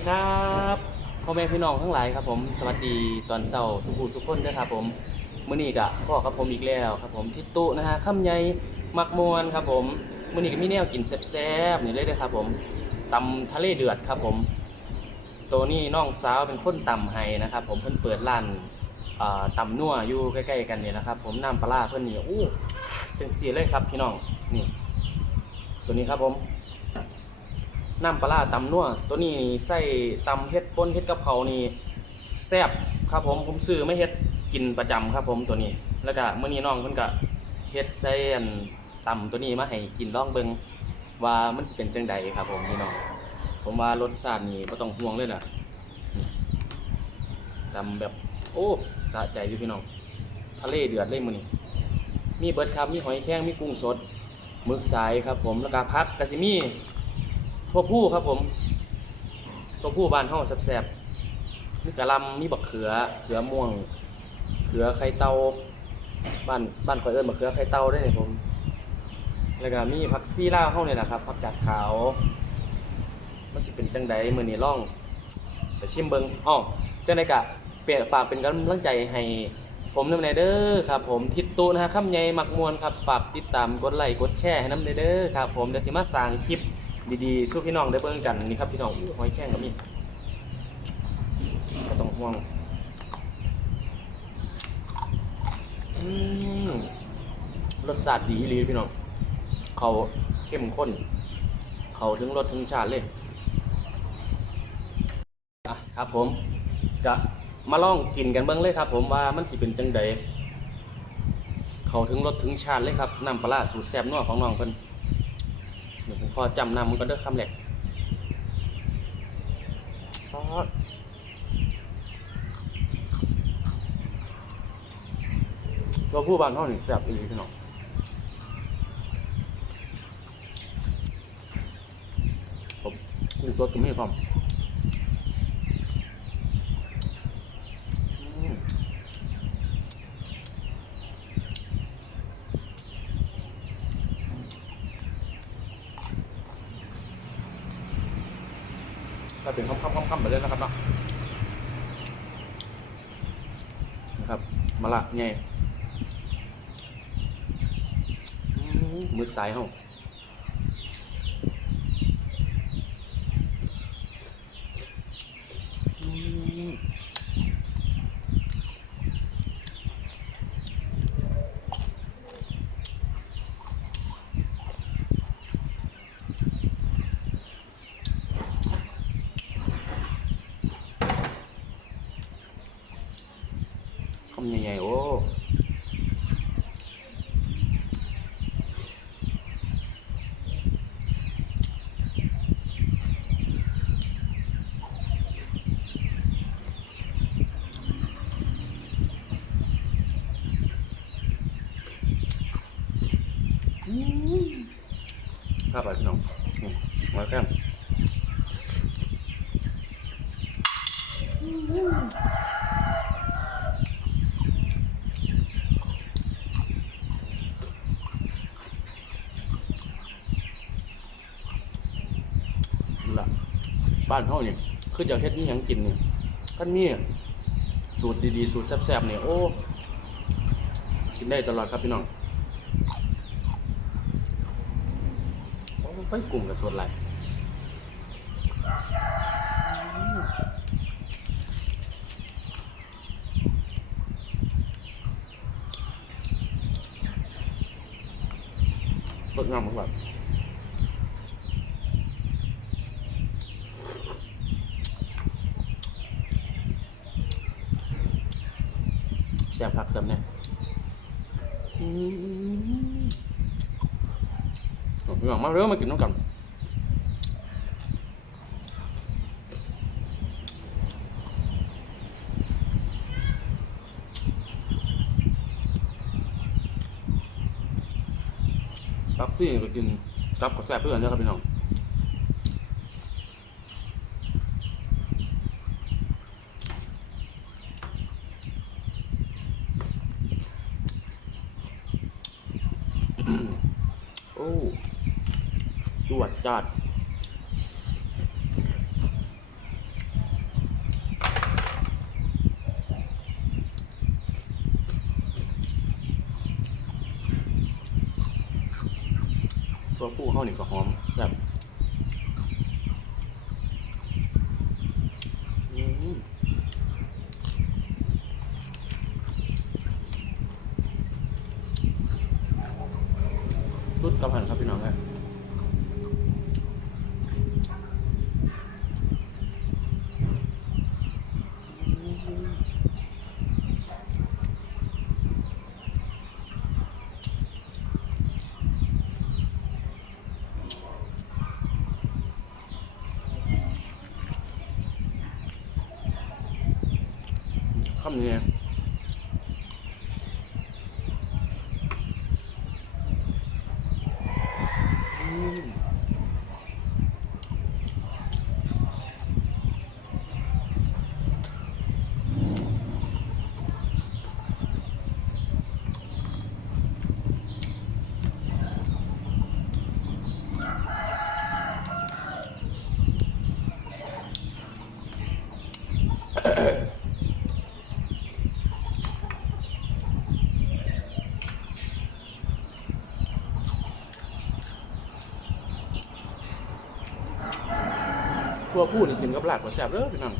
ีครับพ่อแม่พี่น้องทั้งหลายครับผมสวัสดีตอนเช้าสุภูสุขคนด้วยครับผมมื้อนี้ก็พ่อกับผมอีกแล้วครับผมทิศตุนะฮะค่ำใหญ่มักมวนครับผมมื้อนี้ก็มีแนวกินแซ่บๆนี่เลยเด้อครับผมตำทะเลเดือดครับผม ตัวนี้น้องสาวเป็นคนตำให้นะครับผมเพิ่นเปิดร้านอ่าตำนัวอยู่ใกล้ๆกันเนี่ยนะครับ ผมน้ำปลาร้าเพิ่นนี่อู้จังสีเลยครับพี่น้องนี่ตัวนี้ครับผม น้ำปลาร้าตำนัวตัวนี้ใส่ตำเฮ็ดป่นเฮ็ดกับเขานี่แซ่บครับผมผมซื้อไม่เฮ็ดกินประจำครับผมตัวนี้ แล้วก็เมื้อนี้น้องเพิ่นก็เฮ็ดใส่อันตำตัวนี้มาให้กินลองเบิงว่ามันสิเป็นจังใดครับผมพี่น้องผมว่ารสชาตินี่บ่ต้องห่วงเลยนะนี่ตำแบบโอ้สะใจอยู่พี่น้องทะเลเดือดเลยมื้อนี้มีเบิร์ดครับมีหอยแครงมีกุ้งสดหมึกสายครับผมแล้วก็ผักก็สิมี ทั่วผู้ครับผมทั่วผู้บ้านเฮาแซ่บๆมีกระลำมีบักเขือเขือม่วง เขือไข่เต่าบ้านบ้านข่อยเอิ้นบักเขือไข่เต่าได้เนี่ยผม แล้วก็มีผักซี่ล่าวเฮาเนี่ยแหละครับผักกาดขาว มันสิเป็นจังใดมื้อนี้ลองไปชิมเบิงอ้อจังไดกะเปลี่ยนฝากเป็นกำลังใจให้ผมน้ำแน่เด้อครับผมทิศตุนะฮะคำใหญ่มักมวนครับฝากติดตามกดไลค์กดแชร์ให้น้ำเด้อครับผมเดี๋ยวสิมาสร้างคลิป ดีๆสู้พี่น้องได้เบิ่งกันนี่ครับพี่น้องอู้หอยแข้งก็มีก็ต้องห่วงรสชาติดีอีหลีพี่น้องเขาเข้มข้น เขาถึงรสถึงชาติเลยอะครับผมจะมาลองกินกันเบิ่งเลยครับ ผมว่ามันสิเป็นจังใดเขาถึงรสถึงชาติเลยครับน้ำปลาร้าสูตรแซ่บนัวของน้องเพิ่น พอจำนำมันก็เด้อคำแหลกตัวผู้บานเท่าหนึ่งแซ่บอีกพี่น้องผมคุณสดก็ไม่พร้อมอืม ถ้าเป็นค่ำๆค่ำๆไปเลยนะครับเนาะนะครับมาละไงอืมมือสายเฮาอืม คำใหญ่ๆโอ้อืมครับพี่น้องอืมมาแค่ ล่ะ บ้านเฮาเนี่ยคืออยากเฮ็ดนี่ยังกินเนี่ยกันมีสูตรดีๆ สูตรแซ่บๆเนี่ยโอ้กินได้ตลอดครับพี่น้องไปกลุ่มกับส่วนไรสดงามมากแบบ แซ่บผักเติมเนี่ยอืมพี่น้องมาเร็วมากินน้ำกันปักซี่ก็กินกับกับแซ่บเพื่อนนะครับพี่น้อง อด ตัวผู้เข้าหนึ่ก็หอมแบบ คำนี้อืมตัวผู้ นกับหลาดก็แซ่บเลยพี่น้อง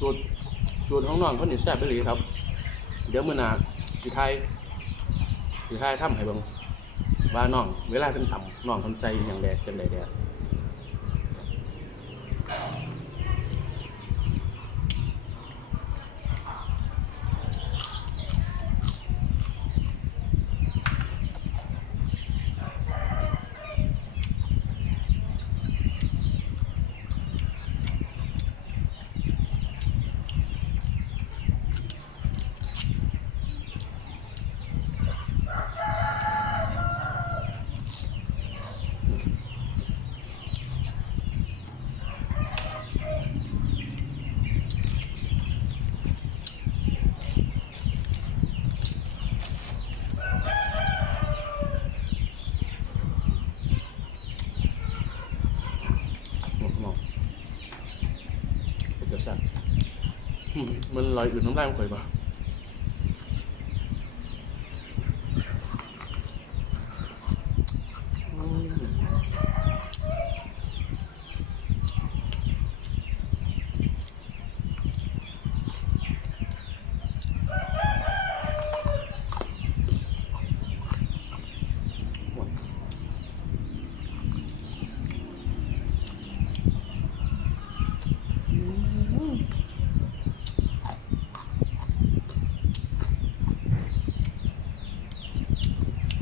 สูตรสูตรของน้องเขานี่แซ่บไปเลยครับ เดี๋ยวมื้อหน้าสิไทยสิไทยทำให้เบิ่งว่าน้อง เวลาเป็นต่ำน้องคนใส่อย่างแดดจังใดแดด หมดหมดเดี๋ยวสั่นอื มันลอยอื่นน้ำลายมันเคยปะอืมหมด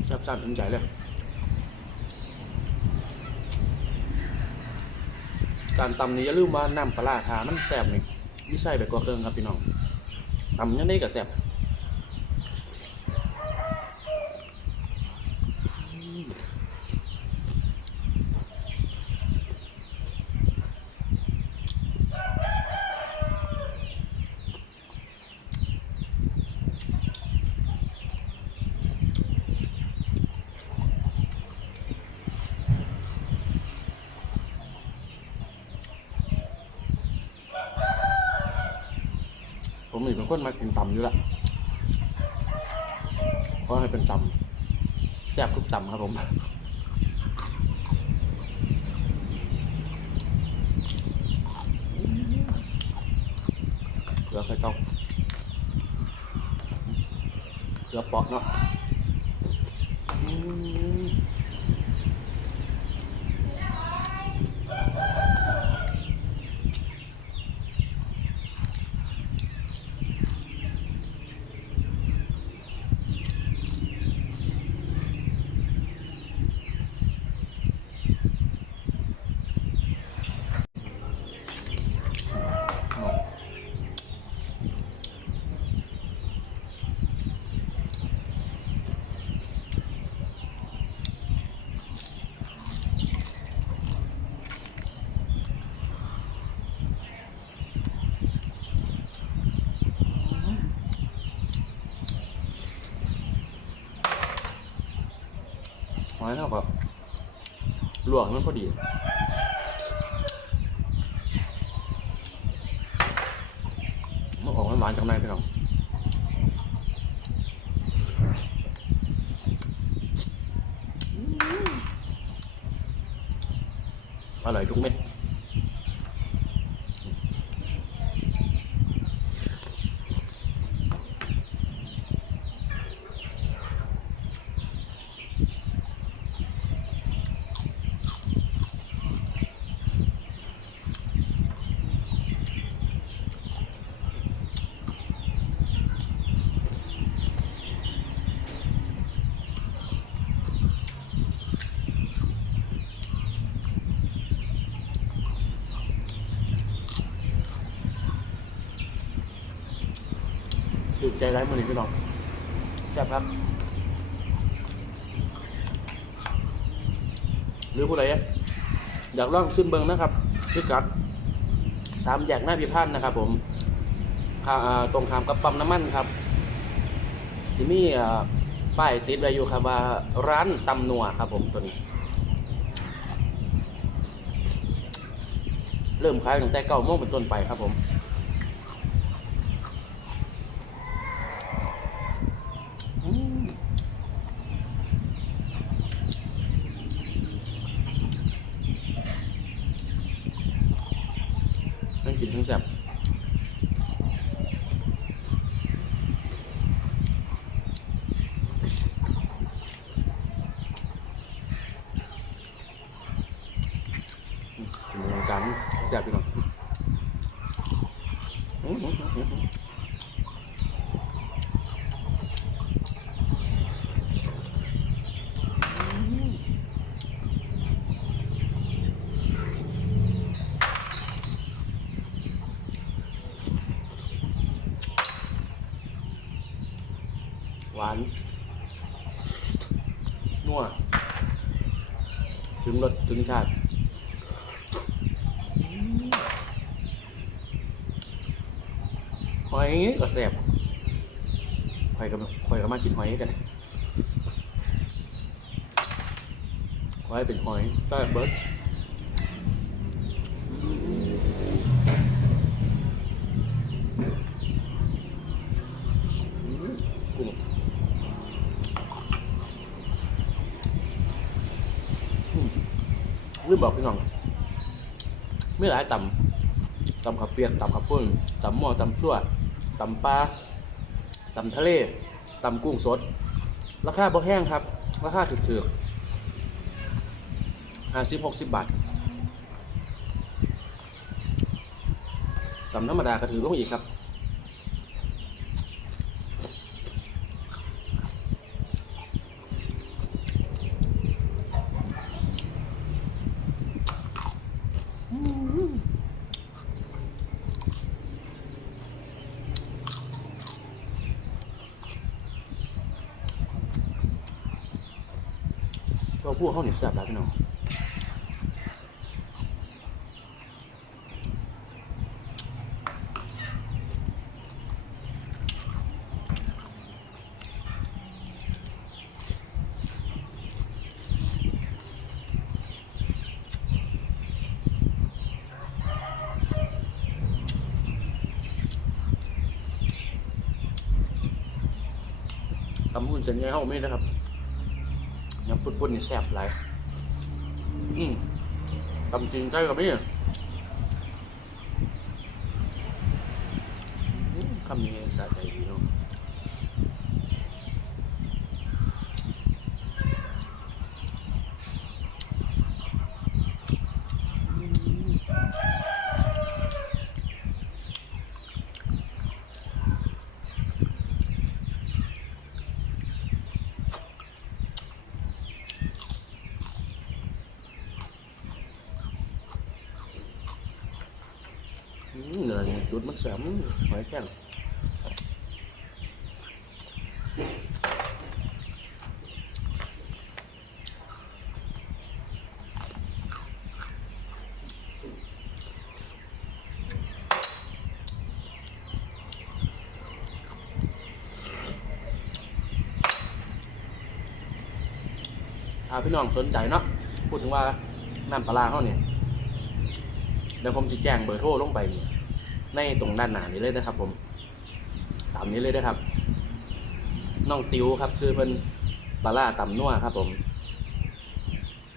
แซ่บสั่นถึงใจเลยการตำนี้อย่าลืมว่าน้ำปลาร้าทามันแซ่บนี่ไม่ใช่แบบกว่าเครื่องครับพี่น้องตำยังได้กับแซ่บอืมผม นี่เป็นคนมากินตำอยู่ละขอให้เป็นตำแซ่บทุกตำครับผมเกลือไข่เต้าเกลือปาะเนาะ หอยเท่ากับลวกให้มันพอดีมันออกหวานจากในพี่น้องอ ถูกใจร้ายมือนี้พี่น้องแซ่บครับ หรือผู้ใดอยากลองซิมเบิงนะครับพิกัดสามแยกหน้าพิพันธ์นะครับ ผมข้าอ่าตรงข้ามกับปั๊มน้ำมันครับสิมีอ่าป้ายติดไว้อยู่ครับว่าร้านตำนัวครับ ผมตัวนี้ เริ่มขายตั้งแต่เก้าโมงเป็นต้นไปครับผม กินทั้งแซ่บอืมกินเหมือนกันแซ่บพี่น้องอืมอืมอืมอืม หวานนัวถึง รสถึงชาติหอยก็แสบหอยกับหอยกับมากินหอยกันหอยเป็นหอยแซ่บเบิร์ดอืมกุ้ง ลืม บอกพี่น้องไม่หลายตำตำขับเปียกตำขับปุ้นตำหม้อตำซั่วตำปลาตำทะเลตำกุ้งสด ราคาบ่แห้งครับ ราคาถูกๆห้าสิบหกสิบบาทตำธรรมดาก็ถือลงอีกครับ ตัวผู้เขาเนี่ยแซ่บแล้วพี่น้องตำมุนเส้นใหญ่เขาไม่ได้ครับ ปุ่นๆนี่แซ่บหลายอืมตำจริงใช่กับพี่อืมคำนี้สะใจดีเนาะอืมเนื้อ นี่จุดมันแซ่บอืมหอยแข็งถ้าพี่น้องสนใจเนาะพูดถึงว่าน้ำปลาเขาเนี่ยเดี๋ยวผมจะแจ้งเบอร์โทรลงไปนี่ ในตรงด้านหน้านี้เลยนะครับ ผม ตามนี้เลยนะครับน้องติวครับซื้อเพิ่นปลาร้าตำนัวครับ ผม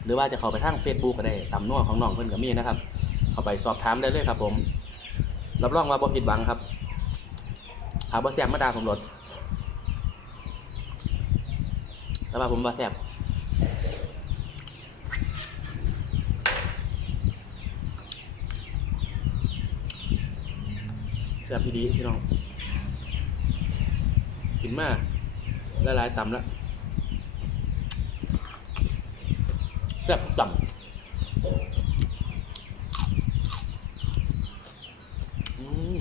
หรือว่าจะเข้าไปทาง Facebook ก็ได้ตำนัวของน้องเพิ่นก็มีนะครับ เข้าไปสอบถามได้เลยครับ ผม รับรองว่าบ่ผิดหวังครับหาบ่แซ่บมาดาผมรถแต่ว่าผมว่าแซ่บ ซ่บดีพี่น้อง กินมากละลายต่ำแล้วแซ่บต่ำอืม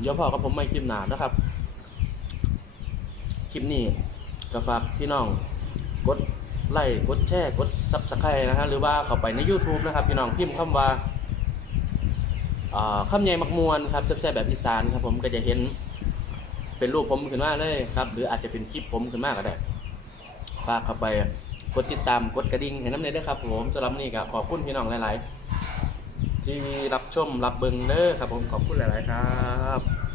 เดี๋ยวพอกับผมไม่คลิปหนานะครับ คลิปนี้ ก็ฝากพี่น้องกดไลค์กดแชร์กดซับสไครต์นะฮะหรือว่าเข้าไปใน YouTube นะครับ พี่น้องพิมพ์คำว่าอ่าคำใหญ่มักมวนครับแซ่บๆแบบอีสานครับผมก็จะเห็นเป็นรูปผมขึ้นมาเลยครับ หรืออาจจะเป็นคลิปผมขึ้นมาก็ได้ฝากเข้าไปกดติดตามกดกระดิ่งให้น้ำเลยด้วยครับผมสำหรับนี่ก็ขอบคุณพี่น้องหลาย ๆ ที่รับชมรับเบิงเด้อครับผมขอบคุณหลาย ๆ ครับ